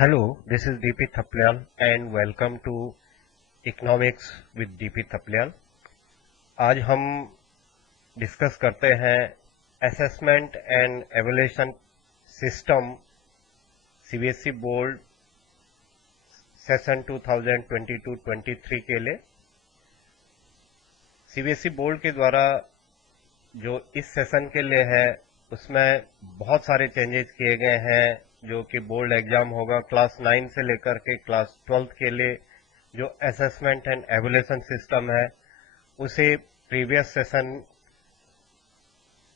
Hello, this is DP Thaplyal and welcome to Economics with DP Thaplyal। आज हम discuss करते हैं assessment and evaluation system CBSE board session 2022-23 के लिए। CBSE board के द्वारा जो इस सेशन के लिए है उसमें बहुत सारे चेंजेस किए गए हैं। जो कि बोर्ड एग्जाम होगा क्लास 9 से लेकर के क्लास 12 के लिए जो असेसमेंट एंड एवल्यूएशन सिस्टम है उसे प्रीवियस सेशन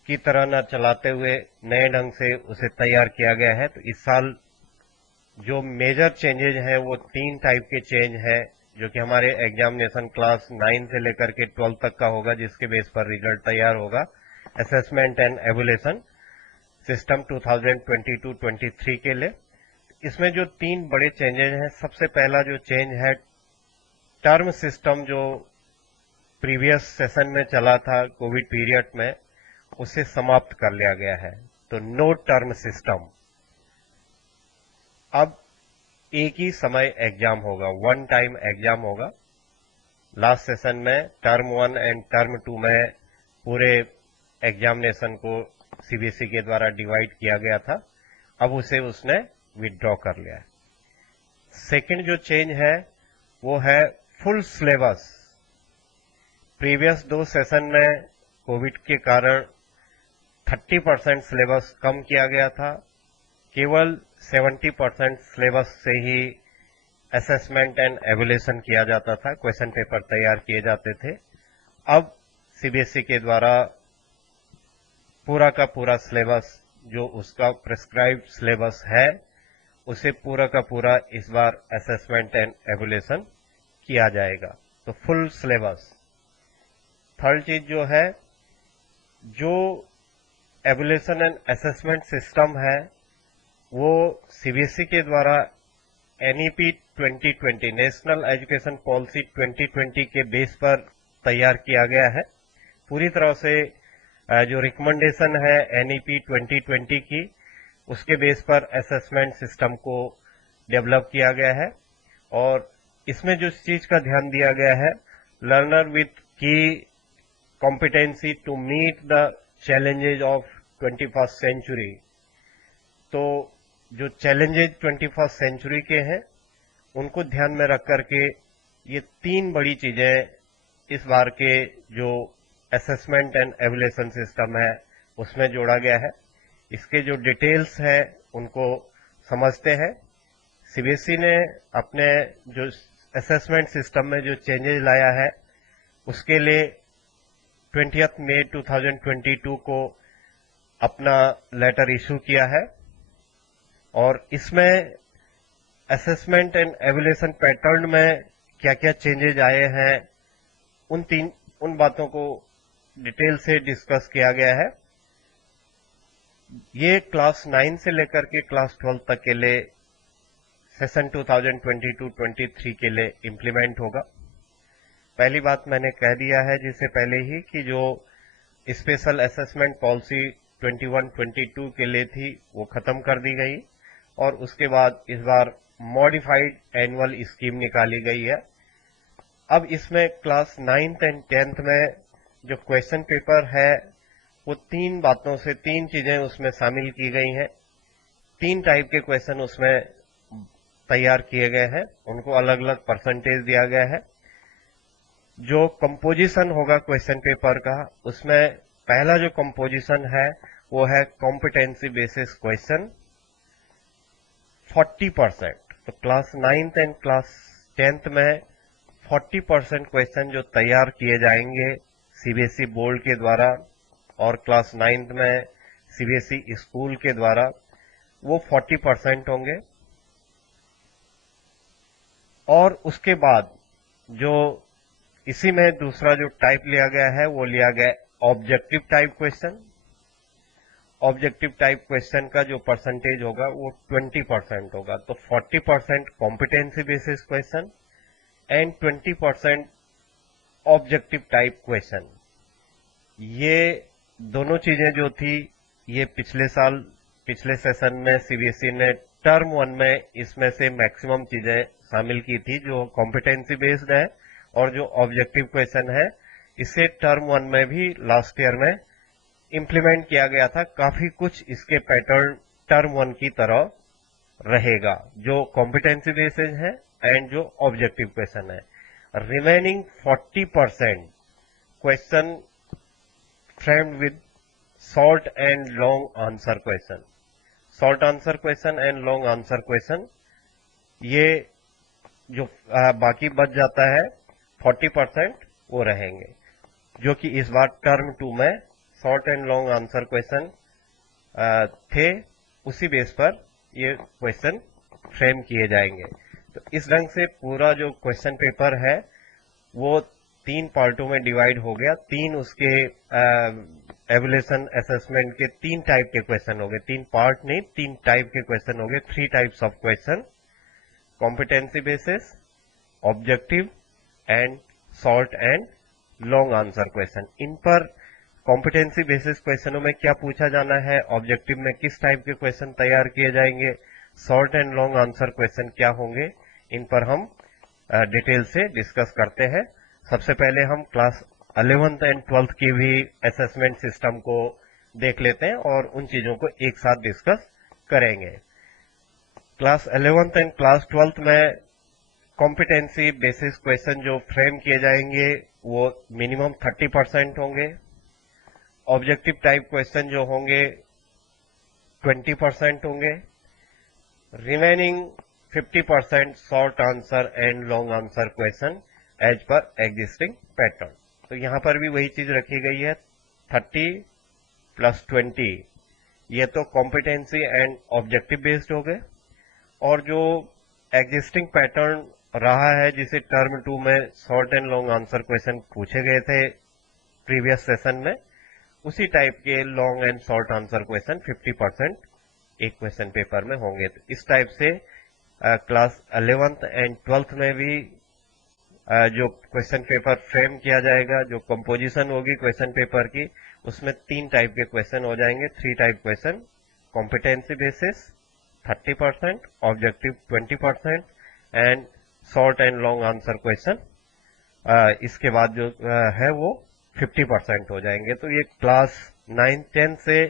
की तरह न चलाते हुए नए ढंग से उसे तैयार किया गया है। तो इस साल जो मेजर चेंजेज हैं वो 3 टाइप के चेंज हैं जो कि हमारे एग्जामिनेशन क्लास 9 से लेकर के 12 तक का होगा, जिसके बेस पर रिजल्ट तैयार होगा असेसमेंट एंड एवल्यूएशन सिस्टम 2022-23 के लिए। इसमें जो 3 बड़े चेंजेस हैं, सबसे पहला जो चेंज है टर्म सिस्टम जो प्रीवियस सेशन में चला था कोविड पीरियड में, उसे समाप्त कर लिया गया है। तो नो टर्म सिस्टम, अब एक ही समय एग्जाम होगा, वन टाइम एग्जाम होगा। लास्ट सेशन में टर्म 1 एंड टर्म 2 में पूरे एग्जामिनेशन को सीबीएसई के द्वारा डिवाइड किया गया था, अब उसे उसने विथड्रॉ कर लिया है। सेकंड जो चेंज है वो है फुल सिलेबस। प्रीवियस 2 सेशन में कोविड के कारण 30% सिलेबस कम किया गया था, केवल 70% सिलेबस से ही असेसमेंट एंड एवल्यूएशन किया जाता था, क्वेश्चन पेपर तैयार किए जाते थे। अब सीबीएसई के द्वारा पूरा का पूरा सिलेबस जो उसका प्रिस्क्राइब्ड सिलेबस है उसे पूरा का पूरा इस बार असेसमेंट एंड एवल्यूएशन किया जाएगा। तो फुल सिलेबस। थर्ड चीज जो है, जो एवल्यूएशन एंड असेसमेंट सिस्टम है वो सीबीएसई के द्वारा एनईपी 2020 नेशनल एजुकेशन पॉलिसी 2020 के बेस पर तैयार किया गया है। पूरी तरह से जो रिकमेंडेशन है एनईपी 2020 की, उसके बेस पर असेसमेंट सिस्टम को डेवलप किया गया है। और इसमें जो चीज का ध्यान दिया गया है, लर्नर विथ की competency to meet the challenges of 21st century. तो जो चैलेंजेज 21st सेंचुरी के हैं उनको ध्यान में रख करके ये 3 बड़ी चीजें इस बार के जो असेसमेंट एंड एवल्यूएशन सिस्टम है उसमें जोड़ा गया है। इसके जो डिटेल्स है उनको समझते हैं। सीबीएसई ने अपने जो असेसमेंट सिस्टम में जो चेंजेस लाया है उसके लिए 20 मई 2022 को अपना लेटर इशू किया है। और इसमें असेसमेंट एंड एवल्यूएशन पैटर्न में क्या क्या चेंजेज आए हैं उन बातों को डिटेल से डिस्कस किया गया है। ये क्लास 9 से लेकर के क्लास 12 तक के लिए सेशन 2022-23 के लिए इंप्लीमेंट होगा। पहली बात मैंने कह दिया है जिससे पहले ही कि जो स्पेशल असेसमेंट पॉलिसी 21-22 के लिए थी वो खत्म कर दी गई और उसके बाद इस बार मॉडिफाइड एनुअल स्कीम निकाली गई है। अब इसमें क्लास 9th एंड 10th में जो क्वेश्चन पेपर है वो 3 बातों से 3 चीजें उसमें शामिल की गई हैं। 3 टाइप के क्वेश्चन उसमें तैयार किए गए हैं, उनको अलग अलग परसेंटेज दिया गया है। जो कंपोजिशन होगा क्वेश्चन पेपर का, उसमें पहला जो कंपोजिशन है वो है कॉम्पिटेंसी बेसिस क्वेश्चन 40%। तो class 9th and class 10th में 40% क्वेश्चन जो तैयार किए जाएंगे सीबीएसई बोर्ड के द्वारा और क्लास 9th में सीबीएसई स्कूल के द्वारा, वो 40% होंगे। और उसके बाद जो इसी में दूसरा जो टाइप लिया गया है वो लिया गया objective type question. Objective type question का जो परसेंटेज होगा वो 20% होगा। तो 40% competency basis question and 20% objective type question. ये दोनों चीजें जो थी ये पिछले सेशन में सीबीएसई ने टर्म 1 में इसमें से मैक्सिमम चीजें शामिल की थी जो कॉम्पिटेंसी बेस्ड है और जो ऑब्जेक्टिव क्वेश्चन है इसे टर्म 1 में भी लास्ट ईयर में इंप्लीमेंट किया गया था। काफी कुछ इसके पैटर्न टर्म 1 की तरह रहेगा जो कॉम्पिटेंसी बेस्ड है एंड जो ऑब्जेक्टिव क्वेश्चन है। Remaining 40% question framed with short and long answer question, short answer question and long answer question, ये जो बाकी बच जाता है 40% वो रहेंगे जो कि इस बार टर्म 2 में short and long answer question थे, उसी बेस पर ये क्वेश्चन फ्रेम किए जाएंगे। तो इस ढंग से पूरा जो क्वेश्चन पेपर है वो 3 पार्टों में डिवाइड हो गया। 3 उसके एवल्यूएशन असेसमेंट के 3 टाइप के क्वेश्चन हो गए, 3 पार्ट नहीं 3 टाइप के क्वेश्चन हो गए, 3 types of question, competency basis, objective and short and long answer question. इन पर कॉम्पिटेंसी बेसिस क्वेश्चनों में क्या पूछा जाना है, ऑब्जेक्टिव में किस टाइप के क्वेश्चन तैयार किए जाएंगे, short and long answer question क्या होंगे, इन पर हम डिटेल से डिस्कस करते हैं। सबसे पहले हम क्लास 11th एंड 12th की भी असेसमेंट सिस्टम को देख लेते हैं और उन चीजों को एक साथ डिस्कस करेंगे। Class 11th and class 12th में कॉम्पिटेंसी बेसिस क्वेश्चन जो फ्रेम किए जाएंगे वो मिनिमम 30% होंगे, ऑब्जेक्टिव टाइप क्वेश्चन जो होंगे 20% होंगे, remaining 50% short answer and long answer question as per existing pattern. तो यहां पर भी वही चीज रखी गई है, 30 + 20 ये तो कॉम्पिटेंसी एंड ऑब्जेक्टिव बेस्ड हो गए, और जो एग्जिस्टिंग पैटर्न रहा है जिसे टर्म 2 में short and long answer question पूछे गए थे प्रीवियस सेशन में, उसी टाइप के long and short answer question 50% एक क्वेश्चन पेपर में होंगे। तो इस टाइप से क्लास 11th एंड 12th में भी जो क्वेश्चन पेपर फ्रेम किया जाएगा, जो कंपोजिशन होगी क्वेश्चन पेपर की, उसमें 3 टाइप के क्वेश्चन हो जाएंगे, 3 type question, competency basis 30%, objective 20% and short and long answer question इसके बाद जो है वो 50% हो जाएंगे। तो ये क्लास 9-10 से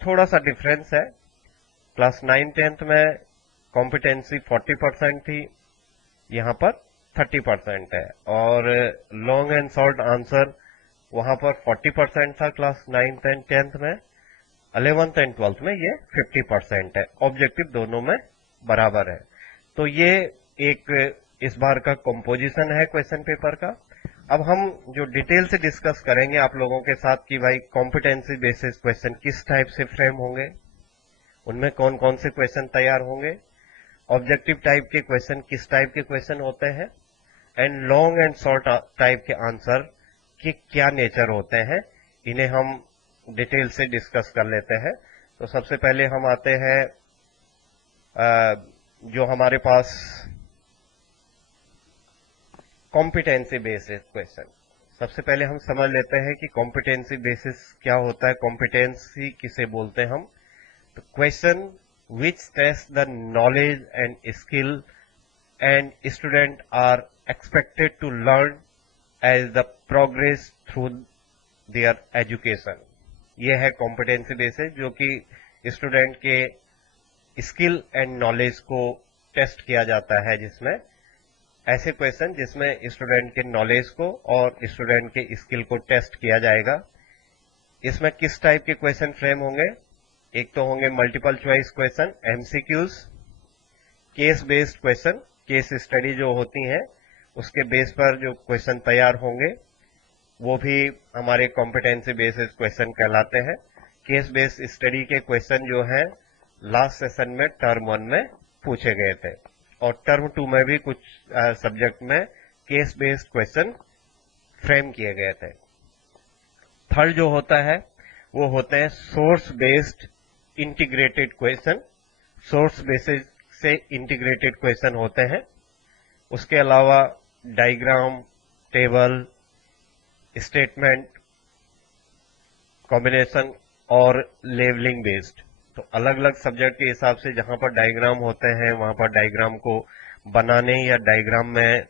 थोड़ा सा डिफरेंस है। क्लास 9-10 में कॉम्पिटेंसी 40% थी, यहाँ पर 30% है, और लॉन्ग एंड शॉर्ट आंसर वहां पर 40% था क्लास 9th एंड 10th में, 11th एंड 12th में ये 50% है, ऑब्जेक्टिव दोनों में बराबर है। तो ये एक इस बार का कंपोजिशन है क्वेश्चन पेपर का। अब हम जो डिटेल से डिस्कस करेंगे आप लोगों के साथ कि भाई कॉम्पिटेंसी बेसिस क्वेश्चन किस टाइप से फ्रेम होंगे, उनमें कौन कौन से क्वेश्चन तैयार होंगे, ऑब्जेक्टिव टाइप के क्वेश्चन किस टाइप के क्वेश्चन होते हैं, and long and short type के आंसर के क्या नेचर होते हैं, इन्हें हम डिटेल से डिस्कस कर लेते हैं। तो सबसे पहले हम आते हैं जो हमारे पास कॉम्पिटेंसी बेसिस क्वेश्चन। सबसे पहले हम समझ लेते हैं कि कॉम्पिटेंसी बेसिस क्या होता है, कॉम्पिटेंसी किसे बोलते हैं हम। तो question which test the knowledge and skill and student are expected to learn as the progress through their education। ये है कॉम्पिटेंसी बेसिस जो कि स्टूडेंट के स्किल एंड नॉलेज को टेस्ट किया जाता है, जिसमें ऐसे क्वेश्चन जिसमें स्टूडेंट के नॉलेज को और स्टूडेंट के स्किल को टेस्ट किया जाएगा। इसमें किस टाइप के क्वेश्चन फ्रेम होंगे, एक तो होंगे multiple choice question MCQs, case based question, case study जो होती हैं उसके बेस पर जो क्वेश्चन तैयार होंगे वो भी हमारे कॉम्पिटेंसी बेसिस क्वेश्चन कहलाते हैं। केस बेस्ड स्टडी के क्वेश्चन जो है लास्ट सेशन में टर्म 1 में पूछे गए थे, और टर्म 2 में भी कुछ सब्जेक्ट में केस बेस्ड क्वेश्चन फ्रेम किए गए थे। थर्ड जो होता है वो होते हैं source based integrated question, source basis से इंटीग्रेटेड क्वेश्चन होते हैं। उसके अलावा डायग्राम, टेबल, स्टेटमेंट, कॉम्बिनेशन और लेवलिंग बेस्ड, तो अलग अलग सब्जेक्ट के हिसाब से जहां पर डायग्राम होते हैं वहां पर डायग्राम को बनाने या डायग्राम में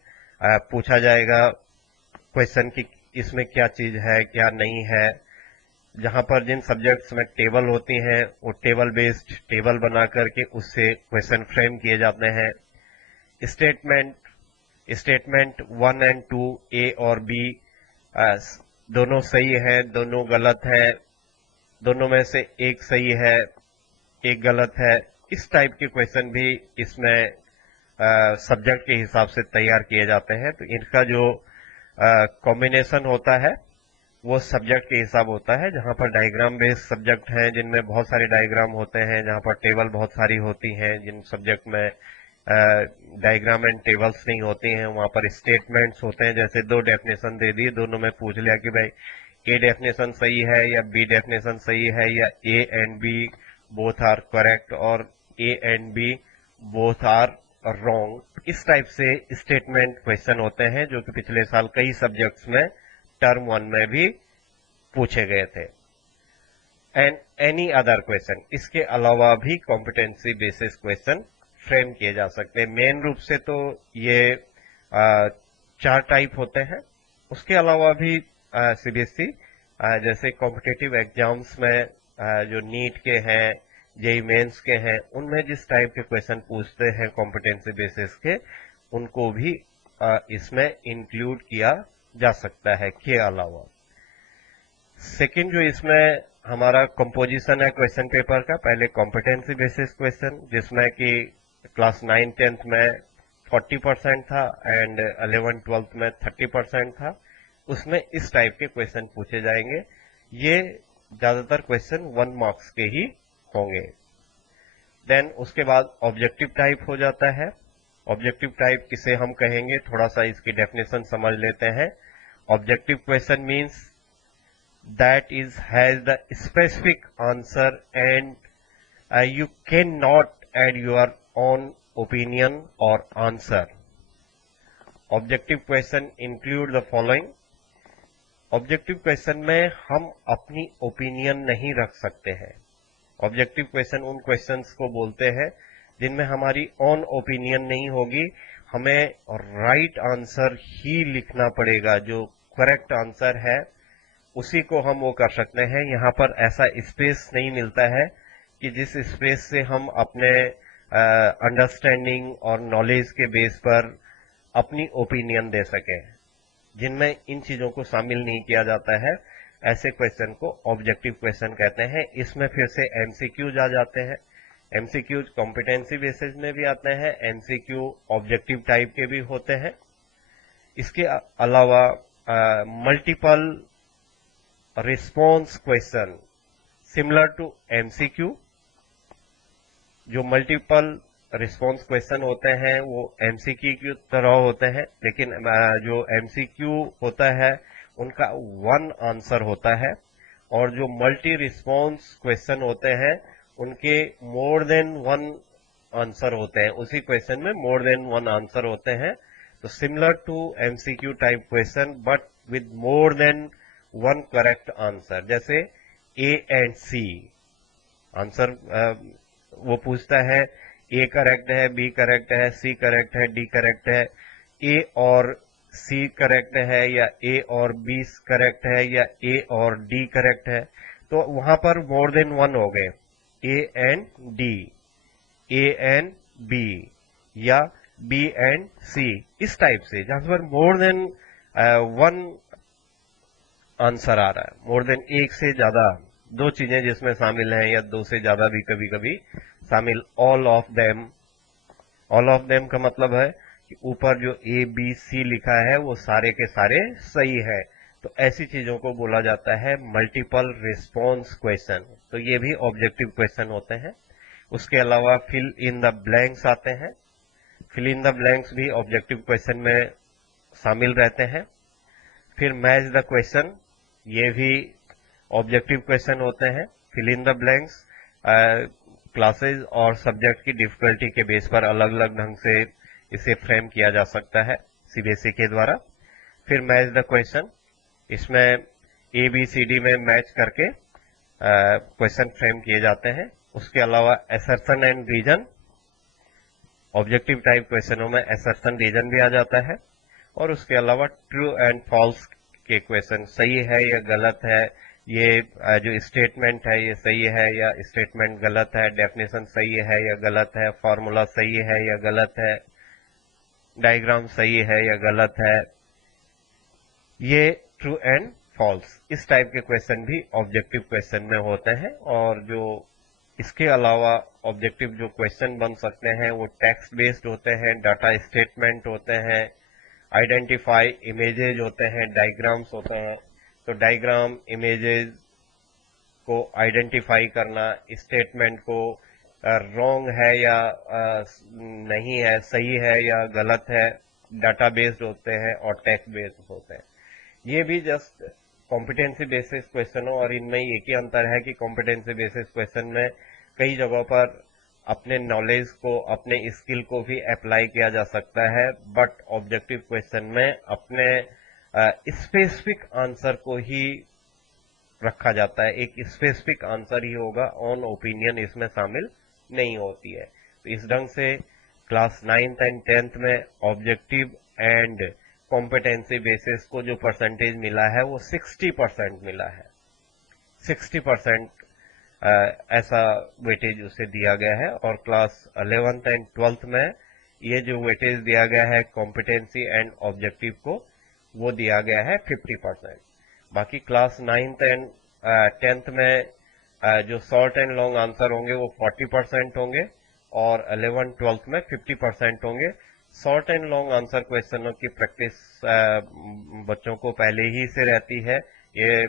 पूछा जाएगा क्वेश्चन की इसमें क्या चीज है क्या नहीं है। जहां पर जिन सब्जेक्ट्स में टेबल होती हैं वो टेबल बेस्ड टेबल बना करके उससे क्वेश्चन फ्रेम किए जाते हैं। स्टेटमेंट स्टेटमेंट 1 और 2 ए और बी दोनों सही है दोनों गलत है, दोनों में से एक सही है एक गलत है, इस टाइप के क्वेश्चन भी इसमें सब्जेक्ट के हिसाब से तैयार किए जाते हैं। तो इनका जो कॉम्बिनेशन होता है वो सब्जेक्ट के हिसाब होता है। जहां पर डायग्राम बेस्ड सब्जेक्ट हैं जिनमें बहुत सारे डायग्राम होते हैं, जहां पर टेबल बहुत सारी होती हैं, जिन सब्जेक्ट में डायग्राम एंड टेबल्स नहीं होती हैं वहां पर स्टेटमेंट्स होते हैं। जैसे दो डेफिनेशन दे दी, दोनों में पूछ लिया कि भाई ए डेफिनेशन सही है या बी डेफिनेशन सही है या A and B both are correct और A and B both are wrong. इस टाइप से स्टेटमेंट क्वेश्चन होते हैं जो कि पिछले साल कई सब्जेक्ट्स में टर्म 1 में भी पूछे गए थे। एंड एनी अदर क्वेश्चन, इसके अलावा भी कॉम्पिटेंसी बेसिस क्वेश्चन फ्रेम किए जा सकते हैं। मेन रूप से तो ये 4 टाइप होते हैं। उसके अलावा भी सीबीएसई जैसे कॉम्पिटेटिव एग्जाम्स में जो नीट के हैं जेई मेंस के हैं उनमें जिस टाइप के क्वेश्चन पूछते हैं कॉम्पिटेंसी बेसिस के, उनको भी इसमें इंक्लूड किया जा सकता है के अलावा। सेकंड जो इसमें हमारा कंपोजिशन है क्वेश्चन पेपर का, पहले कॉम्पिटेंसी बेसिस क्वेश्चन जिसमें कि क्लास 9-10 में 40% था एंड 11-12 में 30% था, उसमें इस टाइप के क्वेश्चन पूछे जाएंगे। ये ज्यादातर क्वेश्चन 1 मार्क्स के ही होंगे। देन उसके बाद ऑब्जेक्टिव टाइप हो जाता है। ऑब्जेक्टिव टाइप किसे हम कहेंगे, थोड़ा सा इसकी डेफिनेशन समझ लेते हैं। Objective question means that is has the specific answer and you cannot add your own opinion or answer. Objective question include the following. Objective question में हम अपनी ओपिनियन नहीं रख सकते हैं। ऑब्जेक्टिव क्वेश्चन उन क्वेश्चंस को बोलते हैं जिनमें हमारी ऑन ओपिनियन नहीं होगी, हमें राइट आंसर ही लिखना पड़ेगा, जो करेक्ट आंसर है उसी को हम वो कर सकते हैं। यहाँ पर ऐसा स्पेस नहीं मिलता है कि जिस स्पेस से हम अपने अंडरस्टैंडिंग और नॉलेज के बेस पर अपनी ओपिनियन दे सकें। जिनमें इन चीजों को शामिल नहीं किया जाता है ऐसे क्वेश्चन को ऑब्जेक्टिव क्वेश्चन कहते हैं। इसमें फिर से एमसीक्यूज आ जाते हैं। एमसीक्यूज कॉम्पिटेंसी बेसिस में भी आते हैं, एमसीक्यू ऑब्जेक्टिव टाइप के भी होते हैं। इसके अलावा multiple response question similar to MCQ, जो मल्टीपल रिस्पॉन्स क्वेश्चन होते हैं वो एमसीक्यू की तरह होते हैं, लेकिन जो एमसीक्यू होता है उनका 1 आंसर होता है और जो मल्टी रिस्पॉन्स क्वेश्चन होते हैं उनके मोर देन 1 आंसर होते हैं। उसी क्वेश्चन में मोर देन 1 आंसर होते हैं। तो similar to MCQ type question but with more than 1 correct answer. जैसे ए एंड सी आंसर वो पूछता है ए करेक्ट है, बी करेक्ट है, सी करेक्ट है, डी करेक्ट है, ए और सी करेक्ट है या ए और बी करेक्ट है या ए और डी करेक्ट है। तो वहां पर मोर देन 1 हो गए, A and D, A and B या बी एंड सी, इस टाइप से जहां पर मोर देन 1 आंसर आ रहा है, मोर देन एक से ज्यादा 2 चीजें जिसमें शामिल हैं या 2 से ज्यादा भी कभी कभी शामिल, ऑल ऑफ देम का मतलब है कि ऊपर जो ए बी सी लिखा है वो सारे के सारे सही है। तो ऐसी चीजों को बोला जाता है मल्टीपल रिस्पॉन्स क्वेश्चन। तो ये भी ऑब्जेक्टिव क्वेश्चन होते हैं। उसके अलावा फिल इन द ब्लैंक्स आते हैं। फिल इन द ब्लैंक्स भी ऑब्जेक्टिव क्वेश्चन में शामिल रहते हैं। फिर मैच द क्वेश्चन, ये भी ऑब्जेक्टिव क्वेश्चन होते हैं। Fill in the blanks classes और सब्जेक्ट की डिफिकल्टी के बेस पर अलग अलग ढंग से इसे फ्रेम किया जा सकता है सीबीएसई के द्वारा। फिर मैच द क्वेश्चन, इसमें ए बी सी डी में मैच करके क्वेश्चन फ्रेम किए जाते हैं। उसके अलावा assertion and reason, objective type क्वेश्चनों में असर्शन रीजन भी आ जाता है। और उसके अलावा ट्रू एंड फॉल्स के क्वेश्चन, सही है या गलत है, ये जो स्टेटमेंट है ये सही है या स्टेटमेंट गलत है, डेफिनेशन सही है या गलत है, फॉर्मूला सही है या गलत है, डायग्राम सही है या गलत है, ये ट्रू एंड फॉल्स इस टाइप के क्वेश्चन भी ऑब्जेक्टिव क्वेश्चन में होते हैं। और जो इसके अलावा ऑब्जेक्टिव जो क्वेश्चन बन सकते हैं वो टेक्स्ट बेस्ड होते हैं, डाटा स्टेटमेंट होते हैं, आइडेंटिफाई इमेजेज होते हैं, डायग्राम्स होते हैं। तो डायग्राम इमेजेज को आइडेंटिफाई करना, स्टेटमेंट को रॉन्ग है या नहीं है, सही है या गलत है, डाटा बेस्ड होते हैं और टेक्स्ट बेस्ड होते हैं। ये भी जस्ट कॉम्पिटेंसी बेसिस क्वेश्चन हो, और इनमें एक ही अंतर है कि कॉम्पिटेंसी बेसिस क्वेश्चन में कई जगहों पर अपने नॉलेज को, अपने स्किल को भी अप्लाई किया जा सकता है, बट ऑब्जेक्टिव क्वेश्चन में अपने स्पेसिफिक आंसर को ही रखा जाता है, एक स्पेसिफिक आंसर ही होगा, ऑन ओपिनियन इसमें शामिल नहीं होती है। तो इस ढंग से क्लास 9th एंड 10th में ऑब्जेक्टिव एंड कॉम्पिटेंसी बेसिस को जो परसेंटेज मिला है वो 60% मिला है। 60% ऐसा वेटेज उसे दिया गया है। और क्लास 11th एंड 12th में ये जो वेटेज दिया गया है कॉम्पिटेंसी एंड ऑब्जेक्टिव को, वो दिया गया है 50%। बाकी क्लास 9th एंड 10th में जो शॉर्ट एंड लॉन्ग आंसर होंगे वो 40% होंगे और 11th-12th में 50% होंगे। शॉर्ट एंड लॉन्ग आंसर क्वेश्चनों की प्रैक्टिस बच्चों को पहले ही से रहती है, ये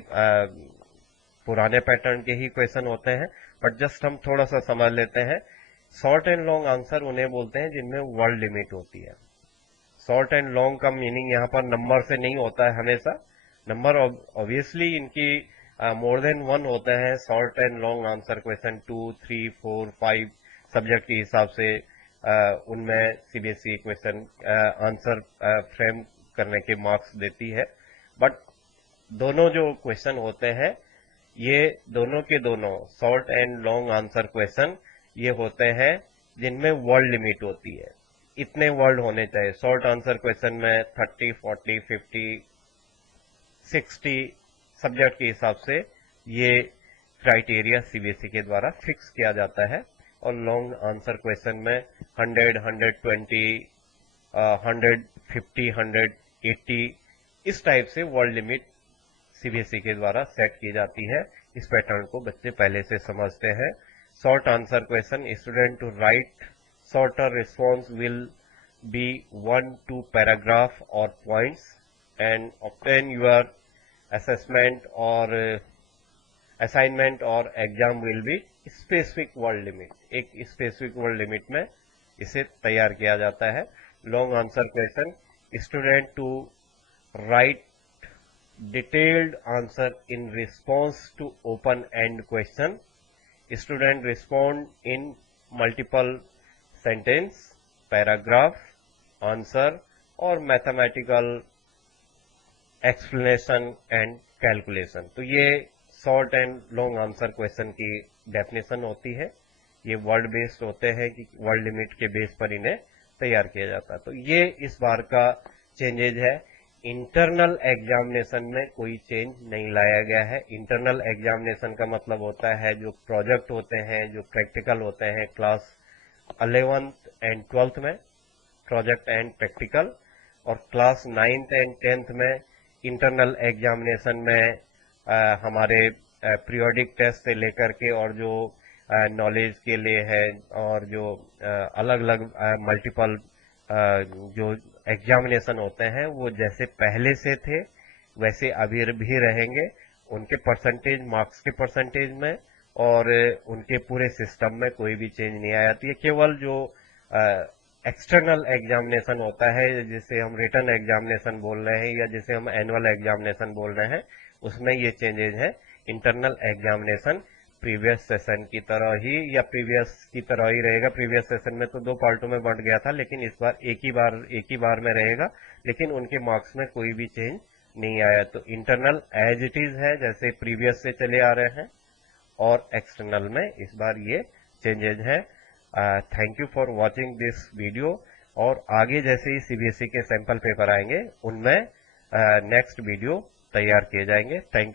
पुराने पैटर्न के ही क्वेश्चन होते हैं, बट जस्ट हम थोड़ा सा समझ लेते हैं। शॉर्ट एंड लॉन्ग आंसर उन्हें बोलते हैं जिनमें वर्ड लिमिट होती है। शॉर्ट एंड लॉन्ग का मीनिंग यहाँ पर नंबर से नहीं होता है हमेशा, नंबर ऑब्वियसली इनकी मोर देन वन होते हैं। Short and long answer question 2, 3, 4, 5 subject के हिसाब से उनमें सीबीएसई क्वेश्चन आंसर फ्रेम करने के मार्क्स देती है। बट दोनों जो क्वेश्चन होते हैं ये दोनों के दोनों short and long answer question ये होते हैं जिनमें वर्ड लिमिट होती है, इतने वर्ड होने चाहिए। शॉर्ट आंसर क्वेश्चन में 30, 40, 50, 60 सब्जेक्ट के हिसाब से ये क्राइटेरिया सीबीएसई के द्वारा फिक्स किया जाता है। और लॉन्ग आंसर क्वेश्चन में 100, 120, 150, 180 इस टाइप से वर्ड लिमिट सीबीएसई के द्वारा सेट की जाती है। इस पैटर्न को बच्चे पहले से समझते हैं। Short answer question, student to write shorter response will be 1-2 paragraph or points and obtain your assessment or assignment or exam will be specific word limit, एक specific word limit में इसे तैयार किया जाता है। Long answer question, student to write detailed answer in response to open end question, student respond in multiple sentence, paragraph, answer और mathematical explanation and calculation. तो ये short and long answer question की डेफिनेशन होती है। ये word based होते हैं कि वर्ड लिमिट के बेस पर इन्हें तैयार किया जाता है। तो ये इस बार का चेंजेज है। इंटरनल एग्जामिनेशन में कोई चेंज नहीं लाया गया है। इंटरनल एग्जामिनेशन का मतलब होता है जो प्रोजेक्ट होते हैं, जो प्रैक्टिकल होते हैं क्लास 11th एंड 12th में प्रोजेक्ट एंड प्रैक्टिकल, और क्लास 9th एंड 10th में इंटरनल एग्जामिनेशन में हमारे पीरियोडिक टेस्ट से लेकर के और जो नॉलेज के लिए है और जो अलग अलग मल्टीपल जो एग्जामिनेशन होते हैं वो जैसे पहले से थे वैसे अभी भी रहेंगे। उनके परसेंटेज, मार्क्स के परसेंटेज में और उनके पूरे सिस्टम में कोई भी चेंज नहीं आ जाती है। केवल जो एक्सटर्नल एग्जामिनेशन होता है जिसे हम रिटन एग्जामिनेशन बोल रहे हैं या जिसे हम एनुअल एग्जामिनेशन बोल रहे हैं, उसमें ये चेंजेज है। इंटरनल एग्जामिनेशन प्रीवियस सेशन की तरह ही या प्रीवियस की तरह ही रहेगा। प्रीवियस सेशन में तो 2 पार्टों में बंट गया था, लेकिन इस बार एक ही बार में रहेगा, लेकिन उनके मार्क्स में कोई भी चेंज नहीं आया। तो इंटरनल एज इट इज है जैसे प्रीवियस से चले आ रहे हैं, और एक्सटर्नल में इस बार ये चेंजेज हैं। Thank you for watching this video. और आगे जैसे ही सीबीएसई के सैंपल पेपर आएंगे उनमें नेक्स्ट वीडियो तैयार किए जाएंगे। Thank you.